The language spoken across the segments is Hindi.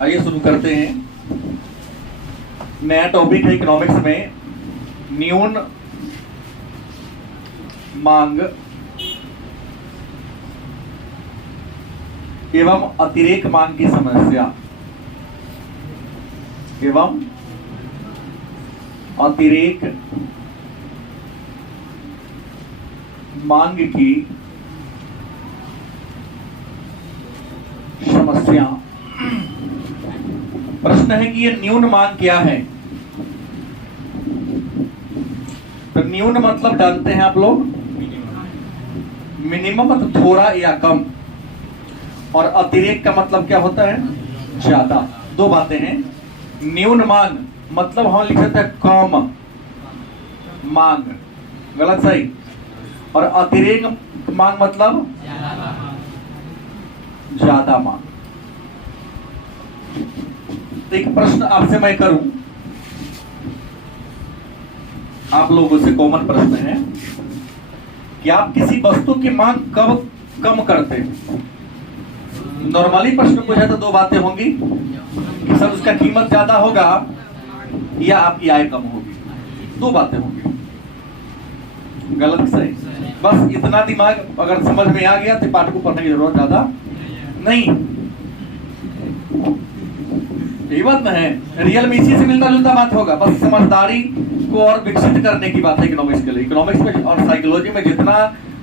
आइए शुरू करते हैं। नया टॉपिक है इकोनॉमिक्स में न्यून मांग एवं अतिरेक मांग की समस्या एवं अतिरेक मांग की समस्या। प्रश्न है कि ये न्यून मांग क्या है। तो न्यून मतलब जानते हैं आप लोग, मिनिमम मतलब थोड़ा या कम, और अतिरेक का मतलब क्या होता है, ज्यादा। दो बातें हैं। न्यून मांग मतलब हम लिख सकते हैं कम मांग, गलत सही। और अतिरेक मांग मतलब ज्यादा मांग। तो एक प्रश्न आपसे मैं करूं, आप लोगों से कॉमन प्रश्न है कि आप किसी वस्तु की मांग कब कम करते हैं। नॉर्मली प्रश्न पूछा तो दो बातें होंगी कि सर उसका कीमत ज्यादा होगा या आपकी आय कम होगी। दो बातें होंगी, गलत सही। बस इतना दिमाग अगर समझ में आ गया तो पाठ को पढ़ने की जरूरत ज्यादा नहीं। यही बात ना है, रियल में इसी से मिलता जुलता बात होगा। बस समझदारी को और विकसित करने की बात है इकोनॉमिक्स के लिए। इकोनॉमिक्स में और साइकोलॉजी में जितना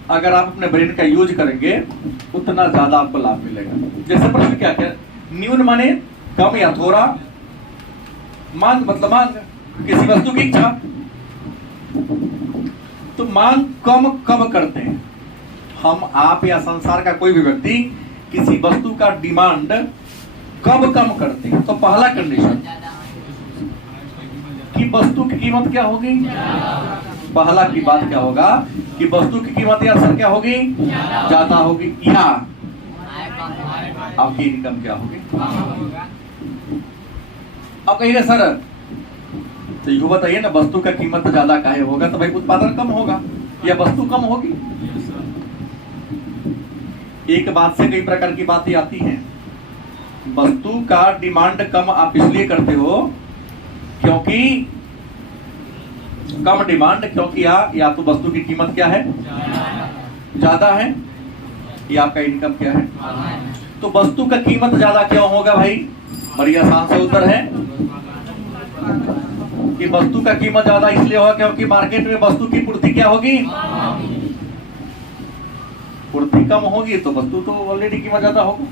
अगर आप अपने ब्रेन का यूज करेंगे उतना ज्यादा आपको लाभ मिलेगा। जैसे प्रश्न क्या क्या, न्यून माने कम या थोड़ा, मांग मतलब मांग किसी वस्तु की इच्छा। तो मांग कम कब करते हैं हम, आप या संसार का कोई भी व्यक्ति किसी वस्तु का डिमांड कब कम करते हैं। तो पहला कंडीशन कि वस्तु की कीमत क्या होगी, पहला की बात क्या होगा कि वस्तु की कीमत या सर क्या होगी, ज्यादा होगी, या आपकी इनकम क्या होगी। अब कहिएगा सर तो ये बताइए ना, वस्तु का कीमत ज्यादा काहे होगा, तो भाई उत्पादन कम होगा या वस्तु कम होगी। एक बात से कई प्रकार की बातें आती हैं। वस्तु का डिमांड कम आप इसलिए करते हो क्योंकि कम डिमांड, क्योंकि या तो वस्तु की कीमत क्या है, ज्यादा है, या आपका इनकम क्या है। तो वस्तु का कीमत ज्यादा क्यों होगा भाई, बड़ी आसान से उत्तर है कि वस्तु का कीमत ज्यादा इसलिए होगा क्योंकि मार्केट में वस्तु की पूर्ति क्या होगी, पूर्ति कम होगी तो वस्तु तो ऑलरेडी कीमत ज्यादा होगा।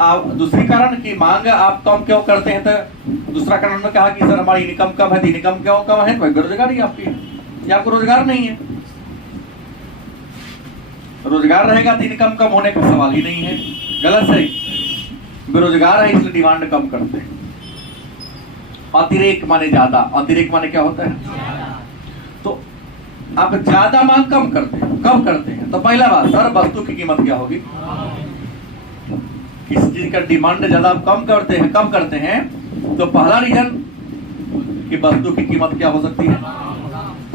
आप दूसरी कारण की मांग आप कम क्यों करते हैं, तो दूसरा कारण में कहा कि सर हमारी इनकम कम है, तो इनकम क्यों कम है, तो बेरोजगारी आपकी है या आपको रोजगार नहीं है। रोजगार रहेगा तो इनकम कम होने का सवाल ही नहीं है, गलत सही। बेरोजगार है इसलिए डिमांड कम करते हैं। अतिरेक माने ज्यादा, अतिरेक माने क्या होता है, तो आप ज्यादा मांग कम करते हैं। कब करते हैं, तो पहला बात सर वस्तु की कीमत क्या होगी, किसी चीज का डिमांड ज्यादा आप कम करते हैं, कम करते हैं तो पहला रीजन कि वस्तु की कीमत क्या हो सकती है,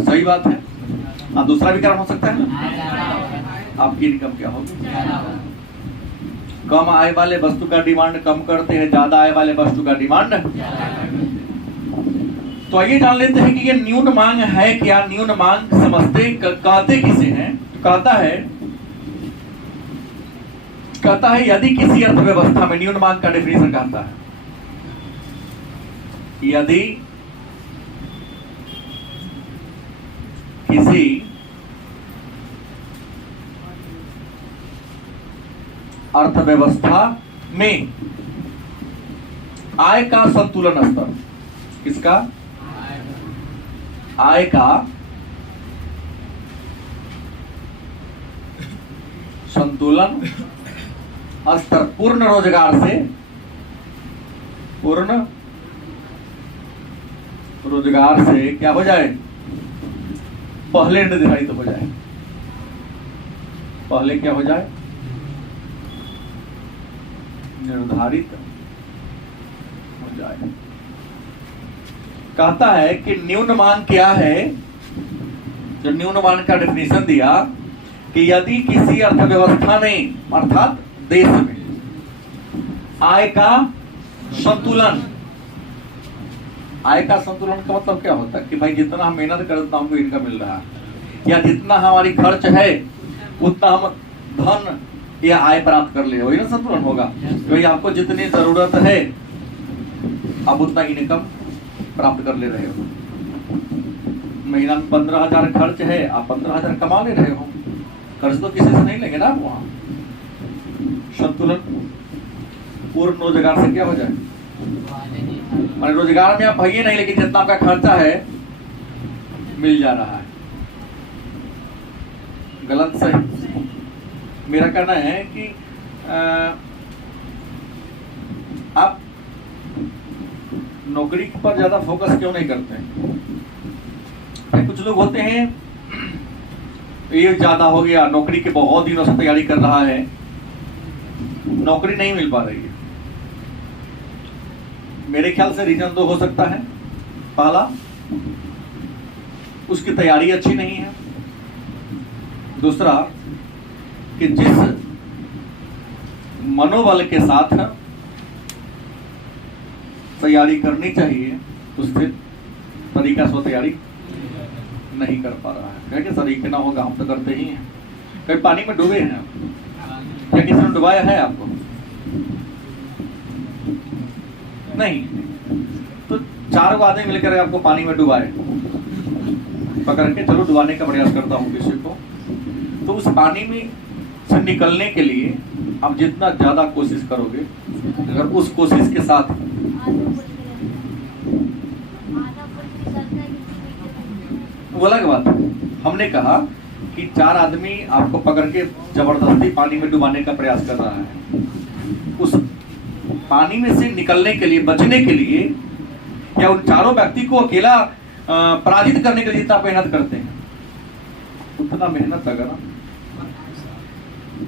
सही बात है। हाँ, दूसरा भी कारण हो सकता है ना, आपकी इनकम क्या होगी। कम आय वाले वस्तु का डिमांड कम करते हैं, ज्यादा आय वाले वस्तु का डिमांड। तो आइए जान लेते हैं कि ये न्यून मांग है क्या। न्यून मांग समझते कहते किसे हैं, कहता है यदि किसी अर्थव्यवस्था में, न्यून मांग का डेफिनेशन कहता है यदि किसी अर्थव्यवस्था में आय का संतुलन स्तर, किसका, आय का संतुलन स्तर पूर्ण रोजगार से, पूर्ण रोजगार से क्या हो जाए, पहले निर्धारित हो जाए, पहले क्या हो जाए, निर्धारित हो जाए। कहता है कि न्यून मांग क्या है, जो न्यून मांग का डेफिनेशन दिया कि यदि किसी अर्थव्यवस्था में अर्थात देश में आय का संतुलन। आय का संतुलन का मतलब क्या होता है कि भाई जितना हम मेहनत करते हैं हमको इनकम मिल रहा है, या जितना हमारी खर्च है उतना हम धन या आय प्राप्त कर ले, वही ना संतुलन होगा। भाई आपको जितनी जरूरत है आप उतना इनकम प्राप्त कर ले रहे हो। महीना में 15,000 खर्च है, आप 15,000 कमा ले रहे हो, कर्ज तो किसी से नहीं लेंगे ना आप वहां। संतुलन। पूर्ण रोजगार से क्या हो जाए, माने रोजगार में आप भइए नहीं, लेकिन जितना आपका खर्चा है मिल जा रहा है। गलत सही? मेरा कहना है कि आप नौकरी पर ज्यादा फोकस क्यों नहीं करते हैं? कुछ लोग होते हैं ये ज्यादा हो गया, नौकरी के बहुत दिनों से तैयारी कर रहा है, नौकरी नहीं मिल पा रही है। मेरे ख्याल से रीजन दो हो सकता है। पहला, उसकी तैयारी अच्छी नहीं है। दूसरा, कि जिस मनोबल के साथ तैयारी करनी चाहिए उससे तरीका से तैयारी नहीं कर पा रहा है। क्या तरीके ना होगा, हम तो करते ही हैं। कहीं पानी में डूबे हैं आप? क्या किसी ने डुबाया है आपको? नहीं। तो 4 आदमी मिलकर आपको पानी में डुबाए, पकड़ के चलो डुबाने का प्रयास करता हूं किसी को, तो उस पानी में से निकलने के लिए आप जितना ज्यादा कोशिश करोगे, अगर उस कोशिश के साथ वो अलग बात है। हमने कहा कि 4 आदमी आपको पकड़ के जबरदस्ती पानी में डुबाने का प्रयास कर रहा है, उस पानी में से निकलने के लिए, बचने के लिए, या उन चारों व्यक्ति को अकेला पराजित करने के लिए जितना मेहनत करते हैं उतना मेहनत अगर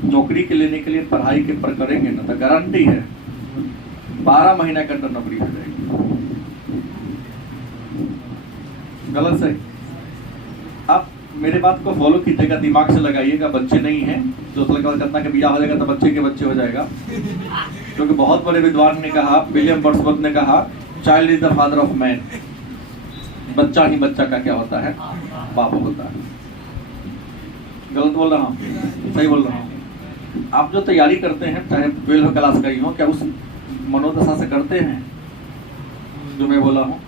नौकरी के लेने के लिए पढ़ाई के पर करेंगे ना, तो गारंटी है 12 महीना के अंदर नौकरी हो जाएगी। गलत सही? आप मेरे बात को फॉलो कीजिएगा, दिमाग से लगाइएगा। बच्चे नहीं हैं तो कितना के बिया हो जाएगा तो बच्चे के बच्चे हो जाएगा, क्योंकि बहुत बड़े विद्वान ने कहा, विलियम वर्ड्सवर्थ ने कहा, child is the father of man. बच्चा ही बच्चा का क्या होता है, बाप होता है। गलत बोल रहा हूँ? सही बोल रहा हूँ? आप जो तैयारी करते हैं, चाहे 12वीं क्लास का ही हो, क्या उस मनोदशा से करते हैं जो मैं बोला हूँ?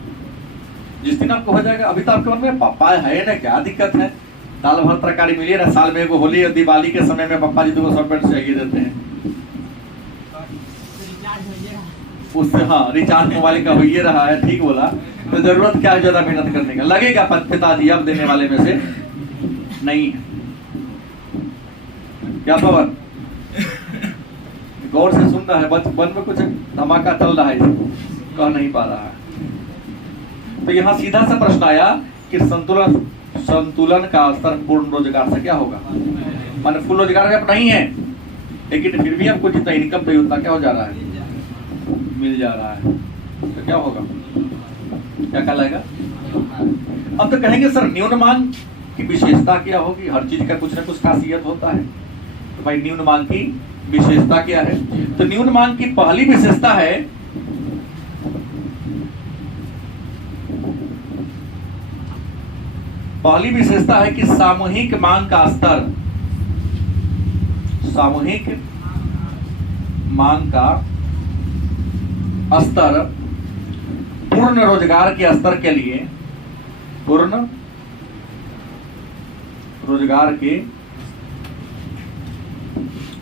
जिस दिन आपको हो जाएगा, अभी तो आपके मन में पापा है ना, क्या दिक्कत है, दाल भर तरकारी मिली ना, साल में एगो होली और दिवाली के समय में पापा जी तुमको 100 पेंट चाहिए देते हैं, उससे हाँ रिचार्ज मोबाइल का हो ही रहा है। ठीक बोला। तो जरूरत क्या है ज्यादा मेहनत करने का? लगेगा पिताजी अब देने वाले में से नहीं है। क्या पवन गौर से सुन रहा है? बचपन में कुछ धमाका चल रहा है, कह नहीं पा रहा है। तो यहाँ सीधा सा प्रश्न आया कि संतुलन का स्तर पूर्ण रोजगार से क्या होगा? माने फुल रोजगार में आप नहीं है, लेकिन फिर भी आपको जितना इनकम चाहिए उतना क्या हो जा रहा है, मिल जा रहा है, तो क्या होगा, क्या कहलाएगा? अब तो कहेंगे सर न्यून मांग की विशेषता क्या होगी? हर चीज का कुछ ना कुछ खासियत होता है। तो भाई न्यून मांग की विशेषता क्या है? तो न्यून मांग की पहली विशेषता है कि सामूहिक मांग का स्तर, सामूहिक मांग का स्तर पूर्ण रोजगार के स्तर के लिए, पूर्ण रोजगार के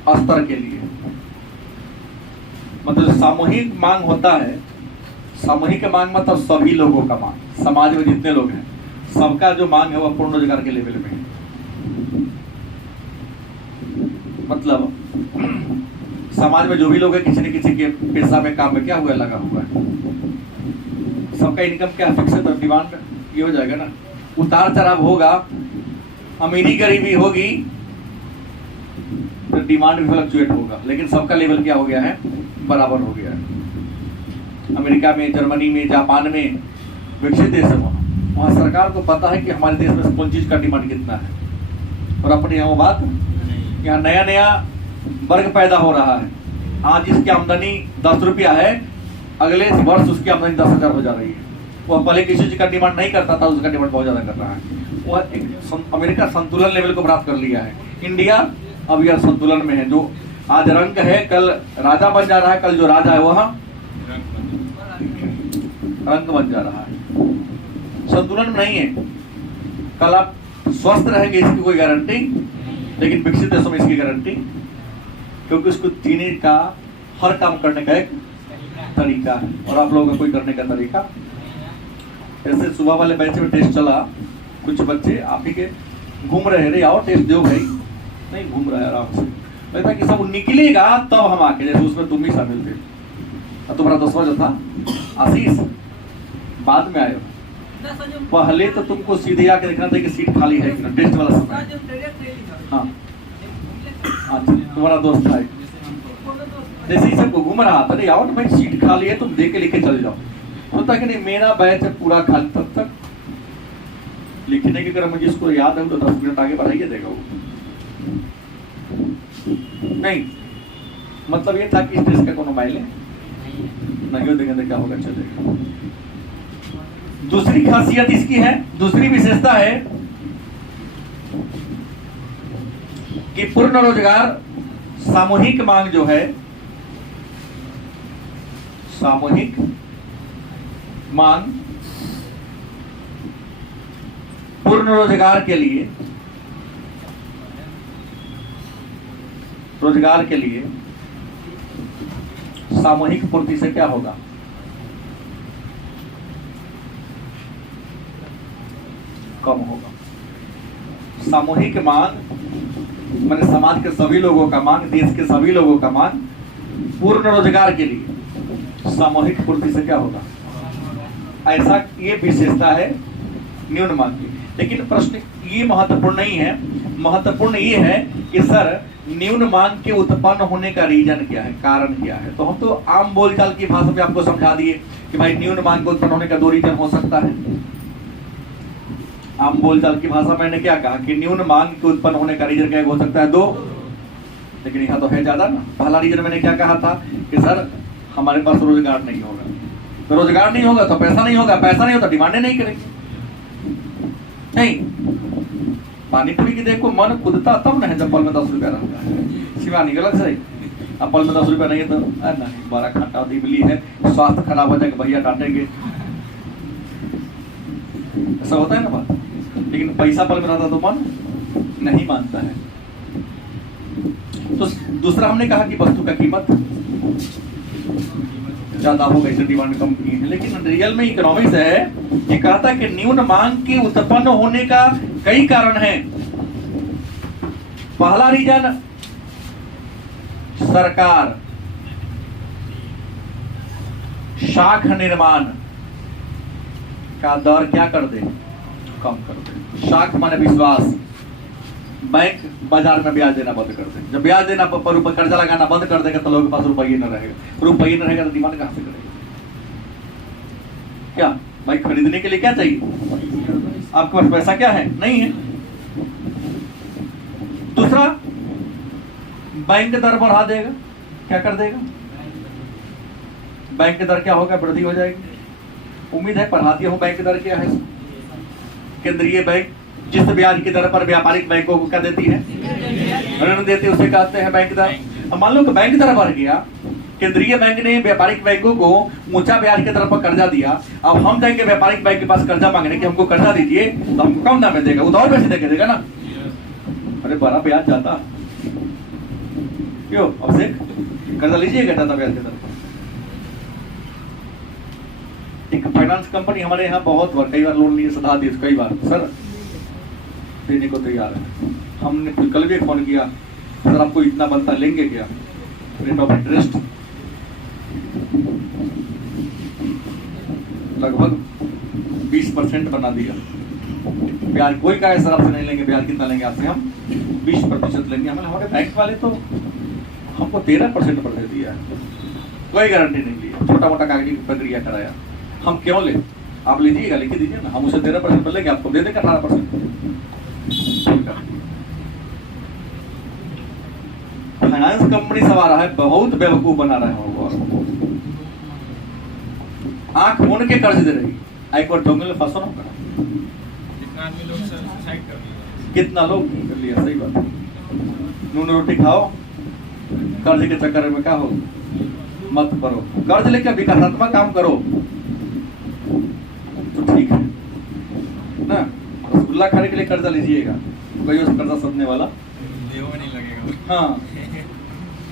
स्तर के लिए, मतलब सामूहिक मांग होता है। सामूहिक मांग मतलब सभी लोगों का मांग, समाज में जितने लोग हैं सबका जो मांग है वह पूर्ण रोजगार के लेवल में है। मतलब समाज में जो भी लोग है किसी न किसी के पेशा में, काम में क्या हुआ, लगा हुआ है, सबका इनकम क्या फिक्स है, तो डिमांड ये हो जाएगा ना। उतार चढ़ाव होगा, अमीरी गरीबी होगी, तो डिमांड भी फ्लक्चुएट होगा, लेकिन सबका लेवल क्या हो गया है, बराबर हो गया है। अमेरिका में, जर्मनी में, जापान में, विकसित देश में, वहाँ सरकार को पता है कि हमारे देश में कौन चीज का डिमांड कितना है, और अपने यहाँ बात, यहाँ नया नया वर्ग पैदा हो रहा है। आज जिसकी आमदनी 10 रुपया है, अगले वर्ष उसकी आमदनी 10,000 हो जा रही है। वह पहले किसी चीज का डिमांड नहीं करता था, उसका डिमांड बहुत ज्यादा कर रहा है। वह एक अमेरिका संतुलन लेवल को प्राप्त कर लिया है। इंडिया अब यह संतुलन में है। जो आज रंक है कल राजा बन जा रहा है, कल जो राजा है वह रंक बन जा रहा है। संतुलन नहीं है। कल आप स्वस्थ रहेंगे इसकी कोई गारंटी, लेकिन विकसित देशों में इसकी गारंटी, क्योंकि उसको जीने का हर काम करने का एक तरीका है और आप लोगों का कोई करने का तरीका। ऐसे सुबह वाले बैच में टेस्ट चला, कुछ बच्चे आप ही के घूम रहे हैं, आओ टेस्ट दो भाई, नहीं घूम रहा है आराम से, लगता कि सब निकलेगा तब हम आके, जैसे उसमें तुम भी शामिल थे। तुम्हारा 10वां जो था आशीष, बाद में आए, पहले तो तुमको सीधे आके देखना था कि सीट खाली है कि ना, टेस्ट वाला समय। हाँ हाँ, तुम्हारा दोस्त था जैसे ही सबको घूम रहा था, नहीं आओ ना भाई सीट खाली है, तुम दे के लेके चले जाओ। होता कि नहीं, मेरा बैच पूरा खाली तब तक लिखने की क्रम में जिसको याद है तो 10 मिनट आगे बढ़ाइए देगा वो। नहीं मतलब ये था कि इस टेस्ट का कोनो मायने नहीं देखेंगे क्या होगा, चलेगा। दूसरी खासियत इसकी है, दूसरी विशेषता है कि पूर्ण रोजगार सामूहिक मांग जो है, सामूहिक मांग पूर्ण रोजगार के लिए, रोजगार के लिए सामूहिक पूर्ति से क्या होगा, कम होगा। सामूहिक मांग माने समाज के सभी लोगों का मांग, देश के सभी लोगों का मांग पूर्ण रोजगार के लिए सामूहिक पूर्ति से क्या होगा, ऐसा ये विशेषता है न्यून मांग की। लेकिन प्रश्न ये महत्वपूर्ण नहीं है, महत्वपूर्ण ये है कि सर न्यून मांग के उत्पन्न होने का रीजन क्या है, कारण क्या है। तो हम तो आम बोलचाल की भाषा में आपको समझा दिए कि भाई न्यून मांग के उत्पन्न होने का 2 रीजन हो सकता है। आम बोलचाल की भाषा मैंने क्या कहा कि न्यून मांग के उत्पन्न होने का रीजन क्या हो सकता है, 2, लेकिन यहाँ तो है ज्यादा ना। पहला रीजन मैंने क्या कहा था कि सर हमारे पास रोजगार नहीं होगा, तो रोजगार नहीं होगा तो पैसा नहीं होगा, पैसा नहीं होता डिमांडें नहीं करेंगे। नहीं, पानी पूरी की देखो मन खुदता तब न है जब पल में 10 रुपया रहता है। शिवानी गलत सही, अब पल में 10 रुपया नहीं है तो नहीं, बड़ा खट्टा दिबली है, स्वास्थ्य खराब हो जाएगा, भैया डांटेंगे, ऐसा होता है ना बात। लेकिन पैसा पल में रहता तो मन नहीं मानता है। तो दूसरा हमने कहा कि वस्तु का कीमत ज्यादा होगा, इसे डिमांड कम की है। लेकिन रियल में इकोनॉमिक्स है, ये कहता है कि न्यून मांग के उत्पन्न होने का कई कारण हैं। पहला रीजन सरकार शाख निर्माण का दर क्या कर दे, कम कर दे। शाख माने विश्वास, बैंक बाजार में ब्याज देना बंद कर दे। जब ब्याज देना पर ऊपर कर्जा लगाना बंद कर देगा तो लोगों के पास रुपये न रहेगा, रुपये न रहेगा तो डिमांड कहां से करेगा। क्या भाई खरीदने के लिए क्या चाहिए, आपके पास पैसा क्या है, नहीं है। दूसरा बैंक दर बढ़ा देगा, क्या कर देगा, बैंक दर क्या होगा, वृद्धि हो जाएगी। उम्मीद है पढ़ाती हूं बैंक दर क्या है। केंद्रीय बैंक जिस ब्याज की दर पर व्यापारिक बैंकों को क्या देती है, ऋण देती है, उसे कहते हैं बैंक दर। अब मान लो कि बैंक दर बढ़ गया, केंद्रीय बैंक ने व्यापारिक बैंकों को ऊंचा ब्याज की दर पर कर्जा दिया। अब हम जाएंगे व्यापारिक बैंक के पास कर्जा मांगने कि हमको कर्जा दीजिए, तो हमको कम दाम में देगा, वो तो और पैसे देके देगा ना। अरे बड़ा ब्याज जाता क्यों, अभिषेक कर्जा लीजिएगा ज्यादा ब्याज की दर पर। एक फाइनेंस कंपनी हमारे यहाँ बहुत बार, कई बार लोन लिए, सदा दी, कई बार सर देने को तैयार है। हमने कल भी फोन किया, सर आपको इतना बनता लेंगे क्या, रेट ऑफ इंटरेस्ट लगभग 20% बना दिया। ब्याज कोई कहे सर आपसे नहीं लेंगे, ब्याज कितना लेंगे आपसे, हम 20% लेंगे। हमारे बैंक वाले तो हमको 13% पर दे दिया, कोई गारंटी नहीं ली, छोटा मोटा कागजी प्रक्रिया कराया। हम क्यों ले, आप लीजिएगा, लिख दीजिए ना, हम उसे 13% पर लेंगे, आपको दे देगा 18%। फाइनेंस कंपनी सब आ रहा है, बहुत बेवकूफ बना रहे हैं। आंख मूंद के कर्ज दे रही, एक बार ठोंगे फंसो ना। कितना लोग कर लिया, सही बात है। नून रोटी खाओ, कर्ज के चक्कर में क्या हो मत करो, कर्ज लेकर विकासात्मक काम करो तो ठीक है ना। रसगुल्ला खाने के लिए कर्जा लीजिएगा, कोई उस कर्जा सदने वाला नहीं लगेगा। हाँ,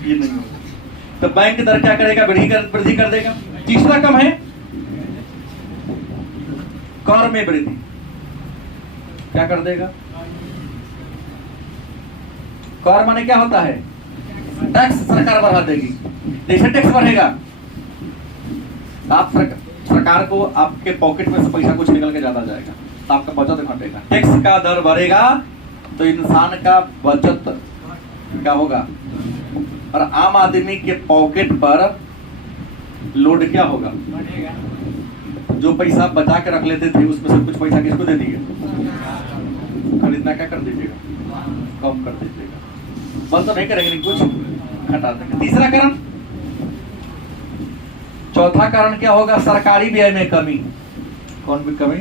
ये नहीं होगा। तो बैंक दर क्या करेगा, वृद्धि कर देगा। तीसरा कम है कर में वृद्धि, क्या कर देगा। कर माने क्या होता है, टैक्स सरकार बढ़ा देगी। जैसे टैक्स बढ़ेगा आप सरकार को आपके पॉकेट में से पैसा कुछ निकल के ज्यादा जाएगा, तो आपका बचत घटेगा। टैक्स का दर बढ़ेगा तो इंसान का बचत क्या होगा, और आम आदमी के पॉकेट पर लोड क्या होगा। जो पैसा बचा के रख लेते थे उसमें से कुछ पैसा किसको दे दिए, खरीदना क्या कर दीजिएगा, कम कर दीजिएगा। बंद तो नहीं करेंगे, नहीं कुछ घटा देंगे। तीसरा कारण, चौथा कारण क्या होगा, सरकारी व्यय में कमी। कौन भी कमी,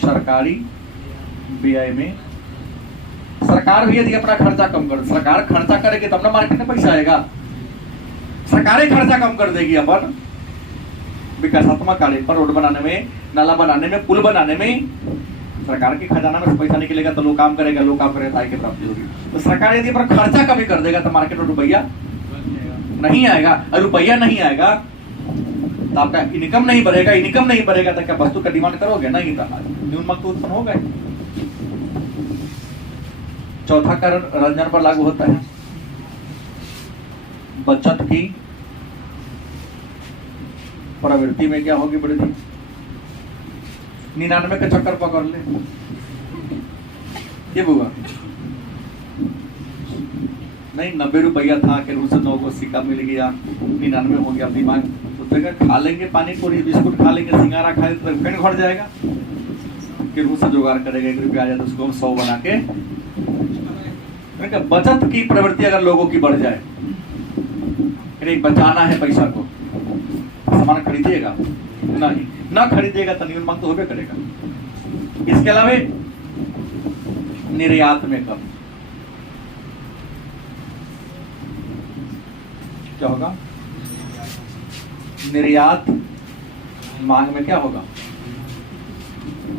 सरकारी व्यय में। सरकार भी यदि अपना खर्चा कम कर, सरकार खर्चा करेगी तब ना मार्केट में पैसा आएगा। सरकारें खर्चा कम कर देगी अपन विकासात्मक कार्य पर, रोड बनाने में, नाला बनाने में, पुल बनाने में, सरकार के खजाना में से पैसा निकलेगा तो लोग काम करेगा, लोग काम करेगा, आय की प्राप्ति होगी। तो सरकार यदि अपना खर्चा कभी कर देगा तो मार्केट में रुपया नहीं आएगा, और रुपया नहीं आएगा तो आपका इनकम नहीं बढ़ेगा। इनकम नहीं बढ़ेगा तो क्या वस्तु का डिमांड करोगे, नहीं, तो न्यून मांग तो उत्पन्न होगा। चौथा कारण रंजन पर लागू होता है, बचत की प्रवृत्ति में क्या होगी, वृद्धि। 99 का चक्कर पकड़ ले, ये बुआ नहीं, 90 रुपया था कि उससे 9 को सिक्का मिल गया, 99 हो गया। दिमाग सोचेगा खा लेंगे पानी पूरी बिस्कुट खा लेंगे, सिंगारा खा लेंगे तो पेट भर जाएगा, फिर उससे जुगाड़ करेगा 1 रुपया आ जाए तो उसको हम 100 बना के। बचत की प्रवृत्ति अगर लोगों की बढ़ जाए, बचाना है पैसा को, सामान खरीदिएगा नहीं, ना खरीदिएगा तो न्यून मांग तो होबे करेगा। इसके अलावा निर्यात में कम, क्या होगा, निर्यात मांग में क्या होगा,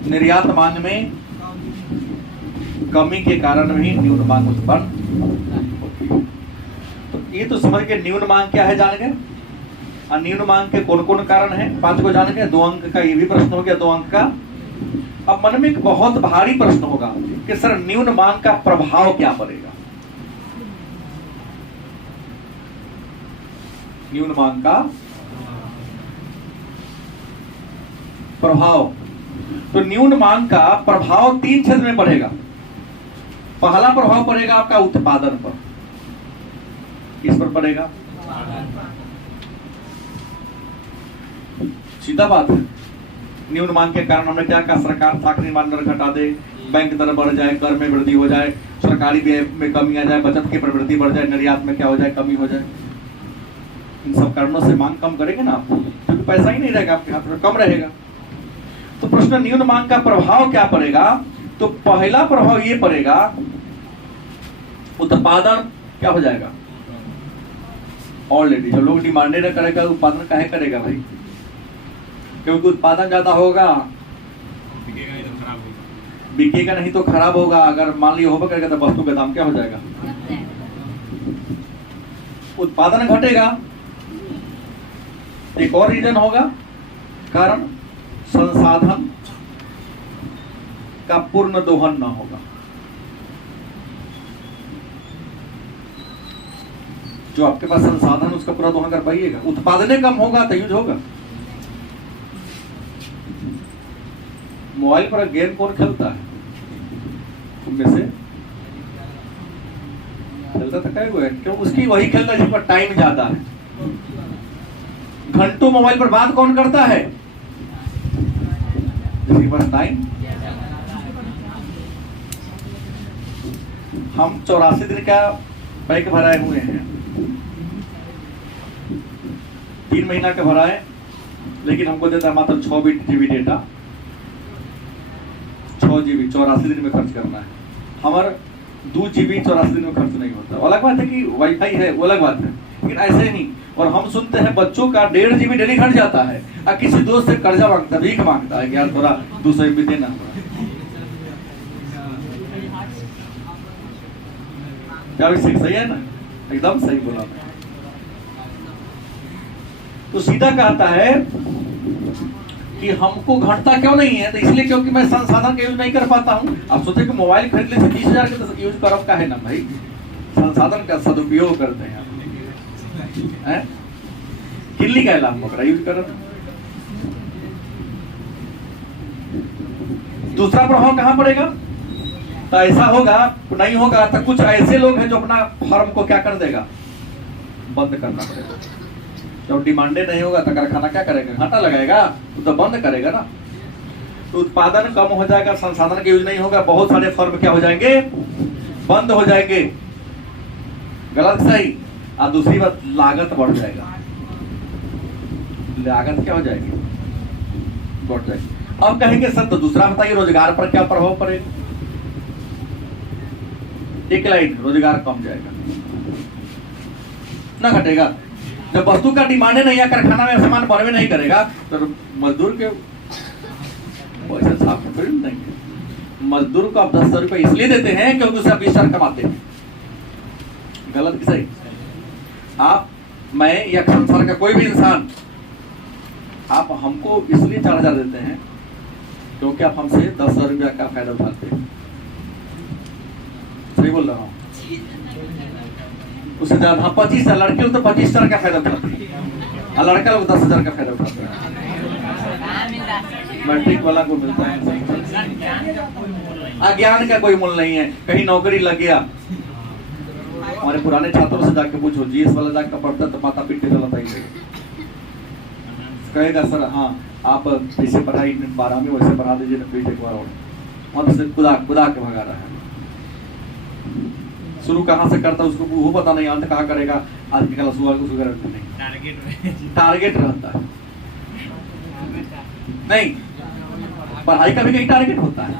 निर्यात मांग में कमी के कारण भी न्यून मांग उत्पन्न होती है। तो ये तो समझ के न्यून मांग क्या है जान गए, और न्यून मांग के कौन कौन कारण है 5 को जान गए। 2 अंक का ये भी प्रश्न हो गया, 2 अंक का। अब मन में एक बहुत भारी प्रश्न होगा कि सर न्यून मांग का प्रभाव क्या पड़ेगा। न्यून मांग का प्रभाव, तो न्यून मांग का प्रभाव 3 क्षेत्र में पड़ेगा। पहला प्रभाव पड़ेगा आपका उत्पादन पर, किस पर पड़ेगा, सीधा बात है। न्यून मांग के कारण हमने क्या कहा, सरकार साख निर्माण दर घटा दे, बैंक दर बढ़ जाए, कर में वृद्धि हो जाए, सरकारी व्यय में कमी आ जाए, बचत की प्रवृत्ति बढ़ जाए, निर्यात में क्या हो जाए, कमी हो जाए। इन सब कारणों से मांग कम करेंगे ना आप, क्योंकि पैसा ही नहीं रहेगा आपके हाथ में, कम रहेगा। तो प्रश्न न्यून मांग का प्रभाव क्या पड़ेगा, तो पहला प्रभाव ये पड़ेगा, उत्पादन क्या हो जाएगा। ऑलरेडी जब लोग डिमांड न करेगा उत्पादन काहे करेगा भाई, क्योंकि उत्पादन ज्यादा होगा, बिकेगा नहीं तो खराब होगा। अगर मान लिया होगा करेगा तो वस्तु का दाम क्या हो जाएगा, उत्पादन घटेगा। एक और रीजन होगा, कारण संसाधन का पूर्ण दोहन ना होगा। जो आपके पास संसाधन उसका पूरा दोहन कर पाइएगा। उत्पादन कम होगा तो यूज होगा। मोबाइल पर गेम कौन खेलता है उनमें से, खेलता था क्या है, क्यों उसकी वही खेलता है जिस पर टाइम ज्यादा है। घंटों मोबाइल पर बात कौन करता है, जिसके पास टाइम। हम 84 दिन का पैक भराए हुए हैं, 3 महीना का भराए, लेकिन हमको देता है मात्र 6 GB डेटा, 6 GB 84 दिन में खर्च करना है। हमारा 2 GB 84 दिन में खर्च नहीं होता। अलग बात है कि वाईफाई है, वो अलग बात है, लेकिन ऐसे नहीं। और हम सुनते हैं बच्चों का 1.5 GB डेली घट जाता है, और किसी दोस्त से कर्जा मांगता है, भीख मांगता है कि यार थोड़ा 200 MB देना। क्या सही है ना? एकदम सही बोला मैं। तो सीधा कहता है कि हमको घटता क्यों नहीं है, तो इसलिए क्योंकि मैं संसाधन का यूज नहीं कर पाता हूँ। आप सोचे कि मोबाइल खरीद ले 30,000 के तो यूज करो का है ना भाई, संसाधन का सदुपयोग करते हैं। किल्ली का लाभ पकड़ा यूज कर। दूसरा प्रभाव कहां पड़ेगा? तो ऐसा होगा नहीं होगा तो कुछ ऐसे लोग हैं जो अपना फर्म को क्या कर देगा, बंद करना पड़ेगा। जब डिमांडे नहीं होगा तो कारखाना क्या करेगा, घाटा लगाएगा, तो बंद करेगा ना। तो उत्पादन कम हो जाएगा, संसाधन का यूज नहीं होगा, बहुत सारे फर्म क्या हो जाएंगे, बंद हो जाएंगे। गलत सही। और दूसरी बात, लागत बढ़ जाएगा। लागत क्या हो जाएगी, बढ़ जाएगी। अब कहेंगे सर तो दूसरा बताइए, रोजगार पर क्या प्रभाव पड़ेगा? एक लाइन, रोजगार कम जाएगा ना घटेगा। जब वस्तु का डिमांड नहीं है, कारखाना में सामान बनवे नहीं करेगा, तो मजदूर के पैसे साफ थोड़ी देंगे। मजदूर को आप 10,000 रुपए इसलिए देते हैं क्योंकि उसे 20,000 कमाते हैं। गलत कि सही? आप, मैं या संसार का कोई भी इंसान, आप हमको इसलिए 4,000 देते हैं क्योंकि आप हमसे 10,000 रुपया का फायदा उठाते हैं। सही बोल रहा हूँ? उससे ज्यादा, हाँ 25,000, लड़के लोग तो 25,000 का फायदा उठाते हैं, और लड़का लोग 10,000 का फायदा उठाते हैं। मैट्रिक वाला को मिलता है। अज्ञान का कोई मूल्य नहीं है। कहीं नौकरी लग गया, हमारे पुराने छात्रों से जाके पूछो, जीएस वाला जाकर पढ़ता तो माता पीटे चलाता ही कहेगा सर हाँ आप जैसे पढ़ाई 12वीं वैसे पढ़ा दीजिए, बीटेक वाला और से खुदा के भगा रहा है। शुरू कहाँ से करता उसको वो पता नहीं, अंत कहाँ करेगा। आज निकला सुबह नहीं, टारगेट रहता है नहीं। पढ़ाई का भी कहीं टारगेट होता है।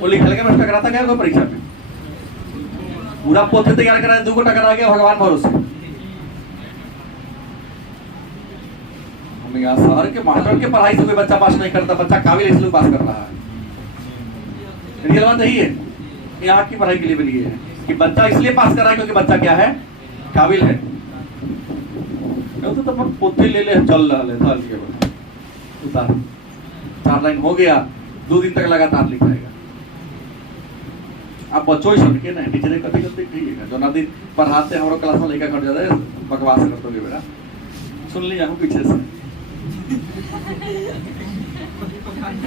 वो लिखल के प्रश्न कराता क्या परीक्षा में, पूरा पोथी तैयार करा 2 गोटा करा गया, भगवान भरोसे। हम यहाँ शहर के मास्टर के पढ़ाई से कोई बच्चा पास नहीं करता, बच्चा काबिल इसलिए पास कर रहा है। रियल बात यही है, यहाँ की पढ़ाई के लिए भी है कि बच्चा इसलिए पास कर रहा है क्योंकि बच्चा क्या है, काबिल है। तो पोथी ले ले चल रहा है, उतार 4 लाइन हो गया, 2 दिन तक लगातार लिखाएगा। आप बच्चों ही समझ के ना, टीचर कभी कभी ठीक है जो ना दिन पढ़ाते हैं, हमारे क्लास में लेकर खट जाता है, बकवास करते हो बेटा, सुन लीजिए हम पीछे से।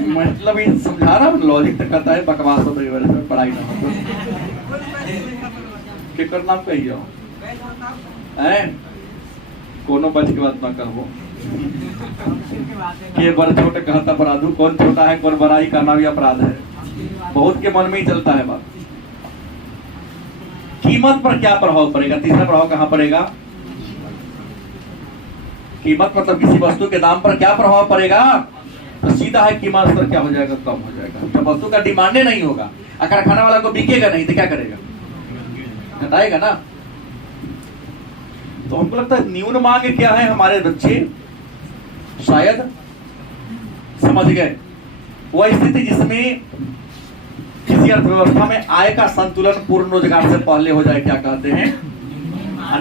मतलब ये समझा रहा हूँ, लॉजिक तक करता है, बकवास होता है, पढ़ाई ना हो। केकर नाम कहिए कोनो बच के बात ना कहो के बर छोटे कहता अपराधु, कौन छोटा है कौन बड़ा, ही करना भी अपराध है। बहुत के मन में ही चलता है बात। कीमत पर क्या प्रभाव पड़ेगा? तीसरा प्रभाव कहां पड़ेगा? कीमत मतलब किसी वस्तु के दाम पर क्या प्रभाव पड़ेगा? तो सीधा है कीमत स्तर क्या हो जाएगा, कम हो जाएगा। जब वस्तु का डिमांडे नहीं होगा, अगर खाने वाला को बिकेगा नहीं तो क्या करेगा, घटाएगा ना। तो हमको लगता है न्यून मांग क्या है, हमारे बच्चे शायद समझ गए। वह स्थिति जिसमें किसी अर्थव्यवस्था में आय का संतुलन पूर्ण रोजगार से पहले हो जाए, क्या कहते हैं,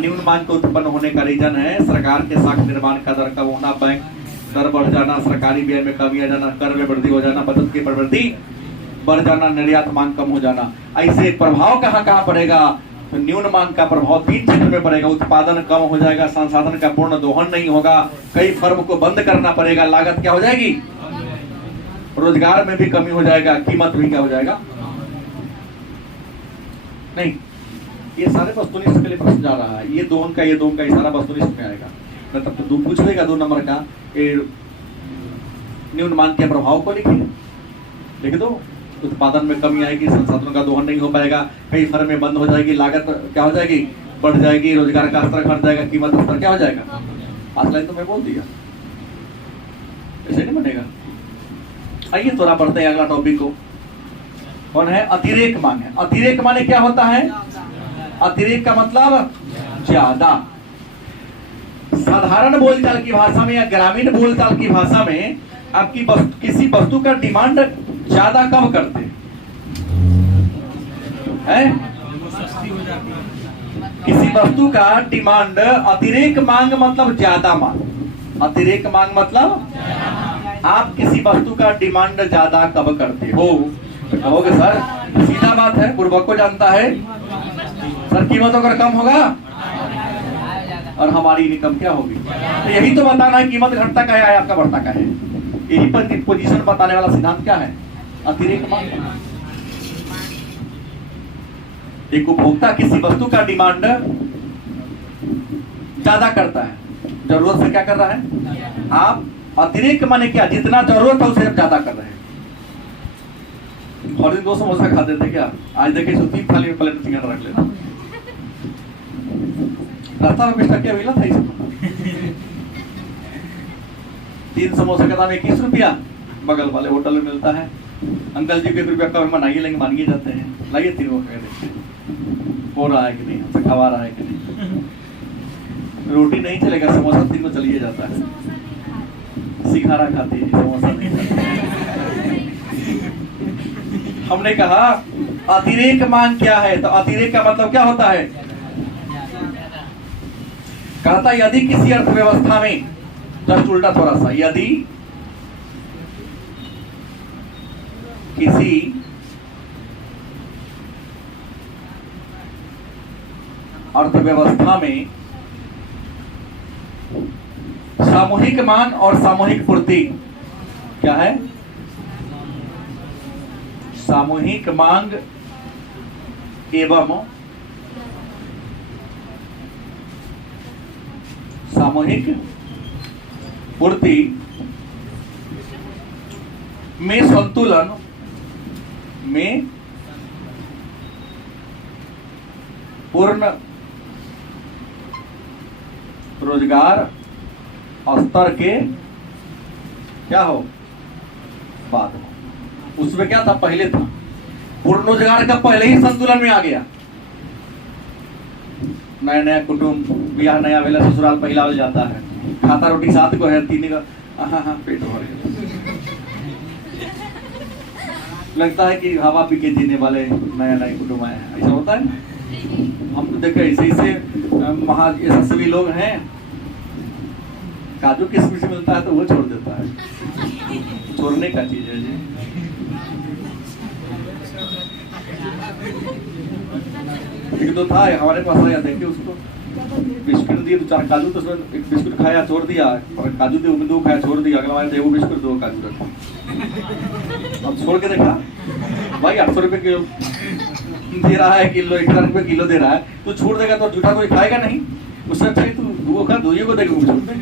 न्यून मांग को उत्पन्न होने का रीजन है सरकार के साख निर्माण का दर कम होना, बैंक दर बढ़ जाना, सरकारी व्यय में कमी आ जाना, कर में वृद्धि हो जाना, बचत की प्रवृत्ति बढ़ जाना, निर्यात मांग कम हो जाना। ऐसे प्रभाव कहाँ कहाँ पड़ेगा? तो न्यून मांग का प्रभाव 3 क्षेत्र में पड़ेगा। उत्पादन कम हो जाएगा, संसाधन का पूर्ण दोहन नहीं होगा, कई फर्म को बंद करना पड़ेगा, लागत क्या हो जाएगी, रोजगार में भी कमी हो जाएगा, कीमत भी क्या हो जाएगा। नहीं, ये सारे वस्तुनिष्ठ के लिए प्रश्न जा रहा है। ये दोहन का ये सारा वस्तुनिष्ठ में आएगा। तब तो 2 पूछ लेगा 2 नंबर का, न्यून मांग के प्रभाव को लिख दो। उत्पादन में कमी आएगी, संसाधनों का दोहन नहीं हो पाएगा, कई फर्में बंद हो जाएगी, लागत क्या हो जाएगी, बढ़ जाएगी, रोजगार का स्तर घट जाएगा, कीमत स्तर क्या हो जाएगा, 5 लाइन तो मैं बोल दिया, ऐसे नहीं बनेगा। आइए थोड़ा पढ़ते हैं अगला टॉपिक को। कौन है? अतिरेक मांग है। अतिरेक माने क्या होता है? अतिरेक का मतलब ज्यादा। साधारण बोलचाल की भाषा में या ग्रामीण बोलचाल की भाषा में आपकी किसी वस्तु का डिमांड ज्यादा कब करते हैं? किसी वस्तु का डिमांड, अतिरेक मांग मतलब ज्यादा मांग। अतिरेक मांग मतलब आप किसी वस्तु का डिमांड ज्यादा कब करते हो? तो कहोगे सर सीधा बात है, बुर्बक को जानता है सर, कीमत अगर कम होगा और हमारी इनकम क्या होगी। तो यही तो बताना है कीमत घटता का है आपका बढ़ता का है। यही पोजीशन बताने वाला सिद्धांत क्या है? अतिरेक मांग। एक उपभोक्ता किसी वस्तु का डिमांड ज्यादा करता है, जरूरत से क्या कर रहा है? आप अतिरेक माने क्या? जितना जरूरत है उसे आप ज्यादा कर रहे हैं। और दिन 2 समोसा खाते थे क्या? आज देखिए 3 थाली में प्लेट सिंगारा रख लेना। रास्ता में बिस्टा क्या मिला था इसको? 3 समोसे का दाम 21 रुपया, बगल वाले होटल में मिलता है। अंकल जी को 1 रुपया कम मनाइए, लेंगे मानिए जाते हैं। लाइए 3 वो हो रहा है कि नहीं, हमसे खवा रहा है कि नहीं। रोटी नहीं चलेगा, समोसा 3 को चलिए जाता है। सिंघाड़ा खाती है, समोसा नहीं खाती। हमने कहा अतिरेक मांग क्या है? तो अतिरेक का मतलब क्या होता है? कहता यदि किसी अर्थव्यवस्था में, जस्ट उल्टा थोड़ा सा, यदि किसी अर्थव्यवस्था में सामूहिक मांग और सामूहिक पूर्ति, क्या है? सामूहिक मांग एवं सामूहिक पूर्ति में संतुलन में पूर्ण रोजगार स्तर के क्या हो? बात हो। उसमें क्या था? पहले था पूर्ण रोजगार का, पहले ही संतुलन में आ गया। नया नया कुटुंब ब्याह नया वेला ससुराल पहला हो जाता है, खाता रोटी 7 को है, 3 का हाँ पेट भर गया। लगता है कि हवा पी के जीने वाले नया नए कुटुंब आए हैं। ऐसा होता है। हम तो देखे ऐसे यशस्वी लोग हैं, काजू किशमिश मिलता है तो वो छोड़ देता है। छोड़ने का चीज है जी। एक तो था हमारे पास आया, देखिए उसको बिस्कुट दिए, 2-4 काजू, तो उसमें 1 बिस्कुट खाया छोड़ दिया, और काजू दिए 2 खाया छोड़ दिया। अगला बार 1 बिस्कुट 2 काजू रखा। अब छोड़ के देखा भाई 800 रुपए किलो दे रहा है, किलो 1000 रुपए किलो दे रहा है, तो छोड़ देगा तो झूठा कोई खाएगा नहीं। उससे अच्छा तू 2 खा, 2 को देगा, छोड़ दे।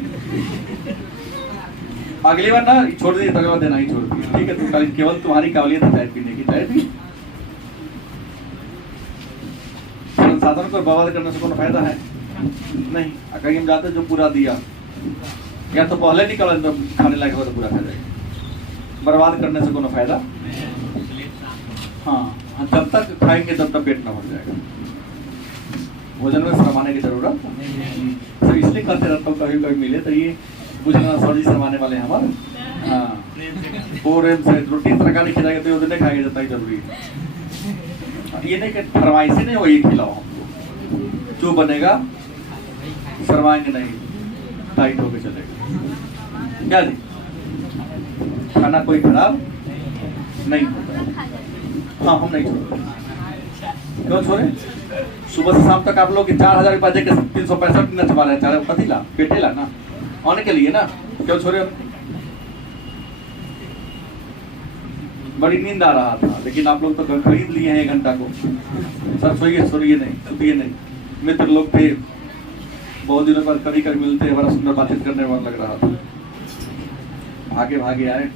अगली बार ना छोड़ दिए, अगला बार देना ही छोड़ दिया। ठीक है, तो केवल तुम्हारी काबिलियत है चाय पीने की, चाय पी। संसाधन को बर्बाद करने से कोई फायदा है नहीं। कहीं हम जाते जो पूरा दिया, या तो पहले निकल तो खाने लायक हो तो पूरा खा जाएगा। बर्बाद करने से कोई फायदा। हाँ, जब तक खाएंगे तब तक पेट ना भर जाएगा। भोजन में शर्माने की जरूरत तो इसलिए करते रहता हूँ। कभी कभी मिले तो ये पूछना सर जी शर्माने वाले हमारे। हाँ, रोटी तरकारी खिलाएंगे तो उतने खाएंगे जब तक जरूरी है। ये नहीं कि फरमाइशी नहीं हो, ये खिलाओ हमको, जो बनेगा शर्माएंगे नहीं, टाइट होके चलेगा। क्या जी? खाना कोई खराब नहीं होता। हाँ, हम नहीं छोड़ते। क्यों छोड़े? सुबह से शाम तक आप लोग 4000 रुपया देके 365 दिन छपा रहे हैं। कथी ला? पेटे ला ना, आने के लिए ना। क्यों छोड़े? बड़ी नींद आ रहा था, लेकिन आप लोग तो खरीद लिए हैं 1 घंटा को। सर सोइए नहीं, सोइए नहीं। मित्र लोग थे, बहुत दिनों बाद कभी कभी मिलते हैं, बड़ा सुंदर बातचीत करने में लग रहा था। भागे भागे आए,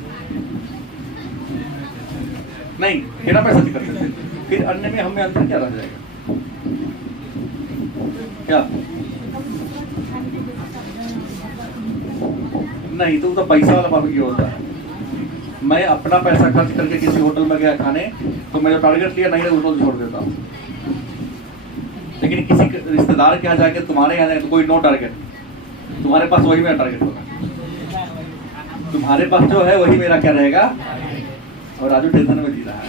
नहीं बिना पैसा करते थे। फिर अन्य में हमें अंतर क्या रह जाएगा? क्या नहीं तो वो तो पैसा वाला बाबू ये होता है। मैं अपना पैसा खर्च करके किसी होटल में गया खाने तो मैं जो टारगेट लिया नहीं होटल छोड़ देता हूँ। लेकिन किसी रिश्तेदार के यहाँ जाके तुम्हारे यहाँ जाए तो कोई नो टारगेट, तुम्हारे पास वही मेरा टारगेट होगा, तुम्हारे पास जो है वही मेरा क्या रहेगा। और राजू टेंशन में जी रहा है।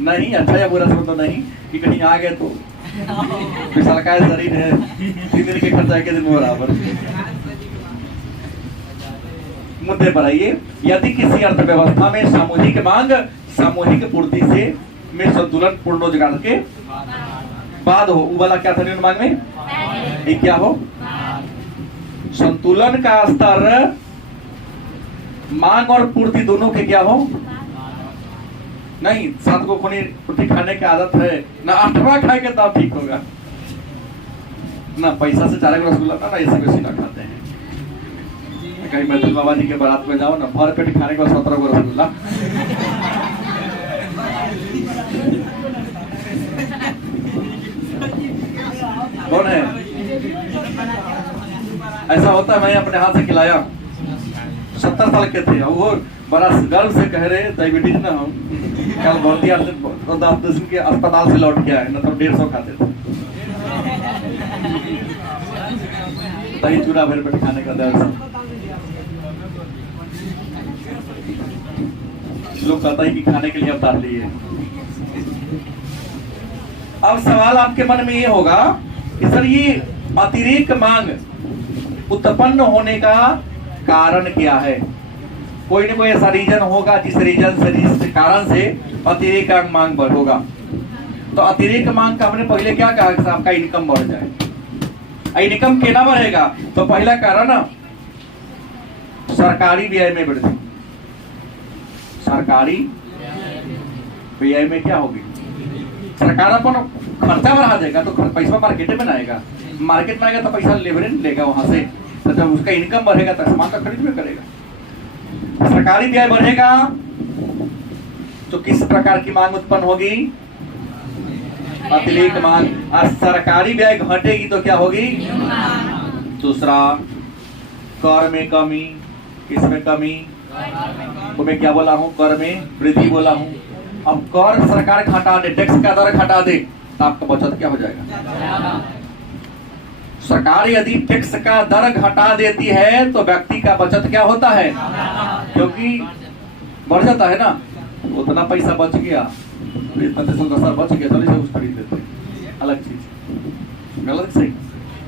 नहीं अच्छा या बुरा समझ तो नहीं कि कहीं आ गए तो विशाल का शरीर है 3 दिन के खर्चा के दिन बराबर। मुद्दे पर आइए, यदि किसी अर्थव्यवस्था में सामूहिक मांग सामूहिक पूर्ति से में संतुलन पूर्ण रोजगार के बाद हो, वो वाला क्या था निम्न मांग में, ये क्या हो, संतुलन का स्तर मांग और पूर्ति दोनों के क्या हो। नहीं 7 को खूनी रोटी खाने की आदत है ना, 8वां खाएंगे तो ठीक होगा ना। पैसा से 4 रसगुल्ला ना ऐसे में सीधा खाते हैं। कहीं मैथिल बाबा जी के बारात में जाओ ना, भर पेट खाने को 17 को रसगुल्ला। कौन है ऐसा होता है? मैं अपने हाथ से खिलाया, 70 साल के थे, वो बड़ा गर्व से कह रहे डायबिटीज ना हम कल भर्ती 10 दिन के अस्पताल से लौट के आए, न तो 150 खाते थे। दही चूड़ा भर पेट खाने का दर्द। लोग कहता है कि खाने के लिए अवतार लिए। अब सवाल आपके मन में ये होगा कि सर ये अतिरिक्त मांग उत्पन्न होने का कारण क्या है? कोई न कोई ऐसा रीजन होगा जिस रीजन से जिस कारण से अतिरिक्त मांग बढ़ होगा। तो अतिरिक्त मांग का हमने पहले क्या कहा कि आपका इनकम बढ़ जाए। इनकम केना बढ़ेगा? तो पहला कारण सरकारी व्यय में वृद्धि। सरकारी व्यय में क्या होगी? सरकार अपन खर्चा बढ़ा देगा तो पैसा मार्केट में आएगा, मार्केट में आएगा तो पैसा लेवरेज लेगा वहां से, तो जब उसका इनकम बढ़ेगा तो सामान का खरीद भी करेगा। सरकारी व्यय बढ़ेगा तो किस प्रकार की मांग उत्पन्न होगी? अतिरिक्त मांग। और सरकारी व्यय घटेगी तो क्या होगी? दूसरा, कर में कमी। किसमें कमी? तो मैं क्या बोला हूँ? कर में वृद्धि बोला हूँ। अब कर सरकार घटा दे, टैक्स का दर घटा दे तो आपका बचत क्या हो जाएगा? सरकार यदि टैक्स का दर घटा देती है तो व्यक्ति का बचत क्या होता है? क्योंकि बढ़ जाता है ना, उतना पैसा बच गया, इतना बच गया तो उसे खरीद लेते हैं, अलग चीज। गलत सही?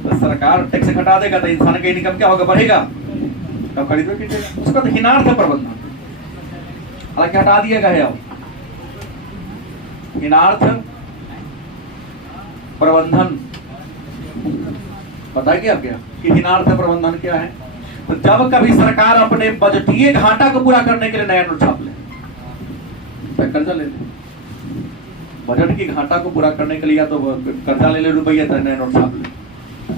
तो सरकार टैक्स घटा देगा तो इंसान का इनकम क्या होगा? बढ़ेगा, तब खरीद कीजिएगा। उसका तो हिनार्थ प्रबंधन, हालांकि हटा दिया गया है। अब हिनार्थ प्रबंधन पता है क्या कि हिनार्थ प्रबंधन क्या है? तो जब कभी सरकार अपने बजटीय घाटा को पूरा करने के लिए नया नोट छाप ले, कर्जा ले ले, बजट की घाटा को पूरा करने के लिए या तो कर्जा ले ले रुपया तो नया नोट छाप ले,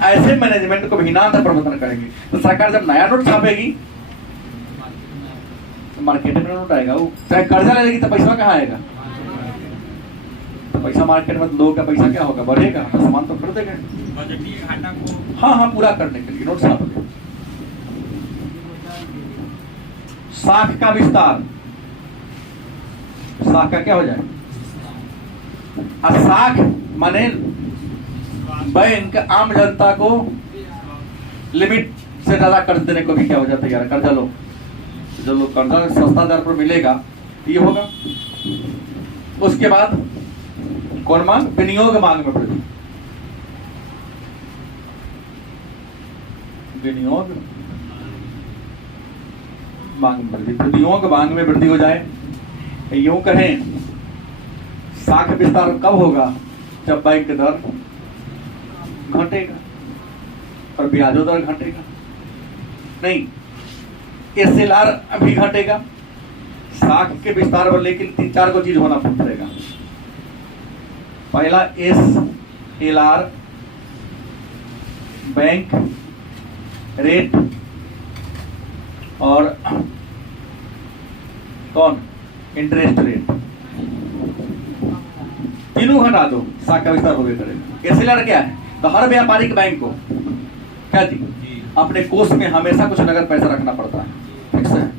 ऐसे मैनेजमेंट को भी हिनार्थ प्रबंधन करेंगे। तो सरकार जब नया नोट छापेगी तो मार्केट में नोट आएगा, वो चाहे कर्जा ले लेगी तो पैसा कहाँ आएगा? तो पैसा मार्केट में, लोगों का पैसा क्या होगा? बढ़ेगा, तो सामान तो खरीदेगा। हाँ, पूरा करने के लिए नोट छाप ले। साख का विस्तार, साख का क्या हो जाए? साख माने बैंक आम जनता को लिमिट से ज्यादा कर्ज देने को भी क्या हो जाता है यार? कर्जा लो, जो लोग कर्जा सस्ता दर पर मिलेगा ये होगा। उसके बाद कौन मांग? विनियोग मांग में वृद्धि। विनियोग मांग में वृद्धि, विनियोग मांग में वृद्धि हो जाए। यूं कहें साख विस्तार कब होगा? जब बैंक दर घटेगा और ब्याजों दर घटेगा, नहीं SLR भी घटेगा। साख के विस्तार पर लेकिन 3-4 को चीज होना पड़ेगा। पहला SLR बैंक रेट और कौन? इंटरेस्ट रेट, तीनों घटा दो, साख का विस्तार हो गया करेगा। SLR क्या है? तो हर व्यापारिक बैंक को क्या जी? अपने कोष में हमेशा कुछ नगद पैसा रखना पड़ता है, फिक्स है।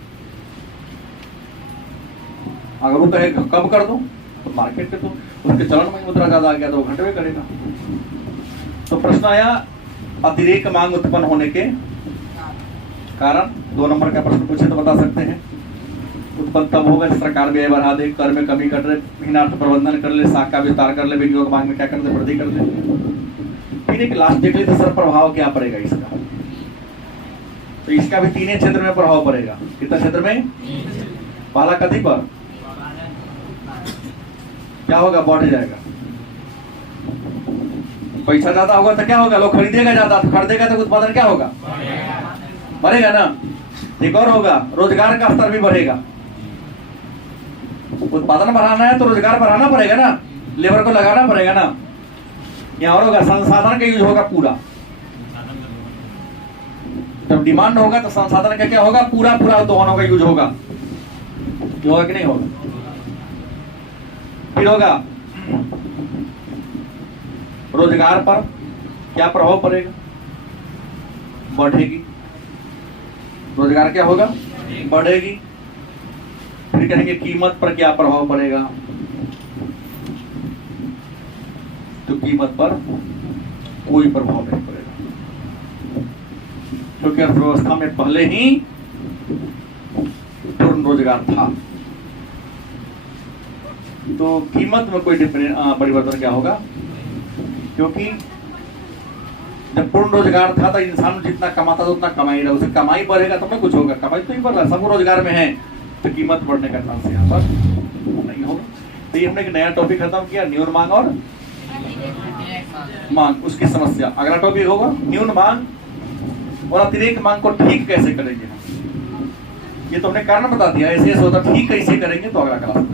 अगर वो कहे कम कर दो तो मार्केट के तो उसके चलन में मुद्रा ज्यादा आ गया तो वो घटवे करेगा। तो प्रश्न आया अतिरेक मांग उत्पन्न होने के कारण। 2 नंबर का प्रश्न पूछे तो बता सकते हैं। उत्पन्न तब होगा जब सरकार व्यय बढ़ा दे, कर में कमी कर ले, हीनार्थ प्रबंधन कर ले, शाखा विस्तार कर ले, विनियोग मांग में क्या कर ले, वृद्धि कर ले। फिर एक लास्ट देख लीजिए सर, प्रभाव क्या पड़ेगा इसका। तो इसका भी 3 क्षेत्र में प्रभाव पड़ेगा। कितना क्षेत्र में? पहला कथी पर क्या होगा? बढ़ जाएगा। पैसा ज्यादा होगा तो क्या होगा? लोग खरीदेगा ज्यादा, तो खरीदेगा तो उत्पादन क्या होगा? बढ़ेगा ना। एक और होगा, रोजगार का स्तर भी बढ़ेगा। उत्पादन बढ़ाना है तो रोजगार बढ़ाना पड़ेगा ना, लेबर को लगाना पड़ेगा ना। यहाँ और होगा, संसाधन का यूज होगा पूरा। जब डिमांड होगा तो संसाधन का क्या होगा? पूरा पूरा दोनों का यूज होगा। होगा कि नहीं होगा? फिर होगा रोजगार पर क्या प्रभाव पड़ेगा? बढ़ेगी। रोजगार क्या होगा? बढ़ेगी। फिर कहेंगे कीमत पर क्या प्रभाव पड़ेगा? तो कीमत पर कोई प्रभाव नहीं पड़ेगा, क्योंकि अर्थव्यवस्था में पहले ही पूर्ण रोजगार था। तो कीमत में कोई परिवर्तन क्या होगा? क्योंकि जब पूर्ण रोजगार था तो इंसान जितना कमाता था उतना कमाई रहा, उसे कमाई बढ़ेगा तो मैं कुछ होगा। कमाई तो ही बढ़ रहा है, सब रोजगार में है, तो कीमत बढ़ने का चांस यहाँ पर नहीं होगा। तो ये हमने एक नया टॉपिक खत्म किया, न्यून मांग और मांग, उसकी समस्या। अगला टॉपिक होगा न्यून मांग और अतिरेक मांग को ठीक कैसे करेंगे। ये तो हमने कारण बता दिया, ऐसे ऐसे होता, ठीक कैसे करेंगे तो अगला क्लास